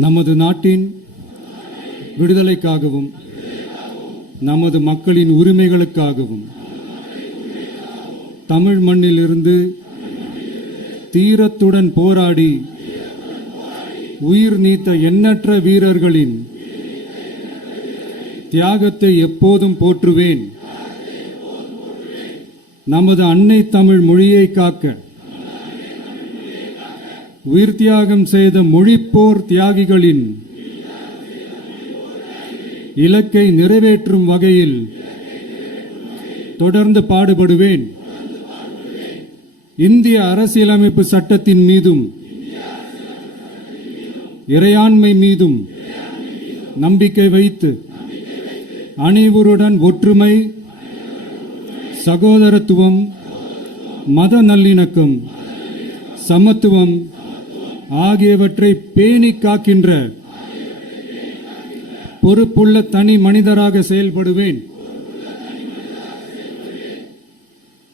நமது நாட்டின் விடுதலைக்காகவும் நமது மக்களின் உரிமைகளுக்காகவும் தமிழ் மண்ணிலிருந்து தீரத்துடன் போராடி உயிர் நீத்த எண்ணற்ற வீரர்களின் தியாகத்தை எப்போதும் போற்றுவேன். நமது அன்னை தமிழ் மொழியை காக்க உயிர் தியாகம் செய்த மொழிப்போர் தியாகிகளின் இலக்கை நிறைவேற்றும் வகையில் தொடர்ந்து பாடுபடுவேன். இந்திய அரசியலமைப்பு சட்டத்தின் மீதும் இறையாண்மை மீதும் நம்பிக்கை வைத்து அனைவருடன் ஒற்றுமை, சகோதரத்துவம், மத நல்லிணக்கம், சமத்துவம் ஆகியவற்றை பேணி காக்கின்ற பொறுப்புள்ள தனி மனிதராக செயல்படுவேன்.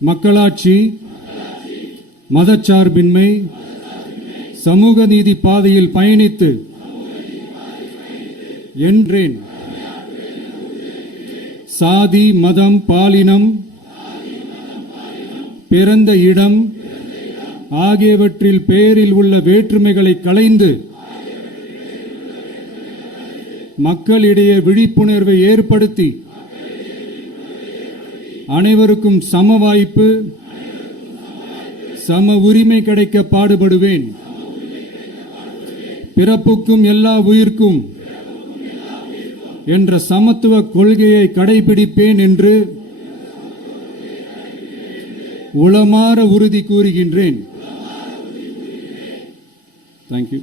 மக்களாட்சி, மதச்சார்பின்மை, சமூக நீதி பாதையில் பயணித்து என்றேன். சாதி, மதம், பாலினம், பிறந்த இடம் ஆகியவற்றில் பெயரில் உள்ள வேற்றுமைகளை களைந்து மக்களிடையே விழிப்புணர்வை ஏற்படுத்தி அனைவருக்கும் சம வாய்ப்பு, சம உரிமை கிடைக்க பாடுபடுவேன். பிறப்புக்கும் எல்லா உயிர்க்கும் என்ற சமத்துவ கொள்கையை கடைபிடிப்பேன் என்று உளமாற உறுதி கூறுகின்றேன். தேங்க்யூ.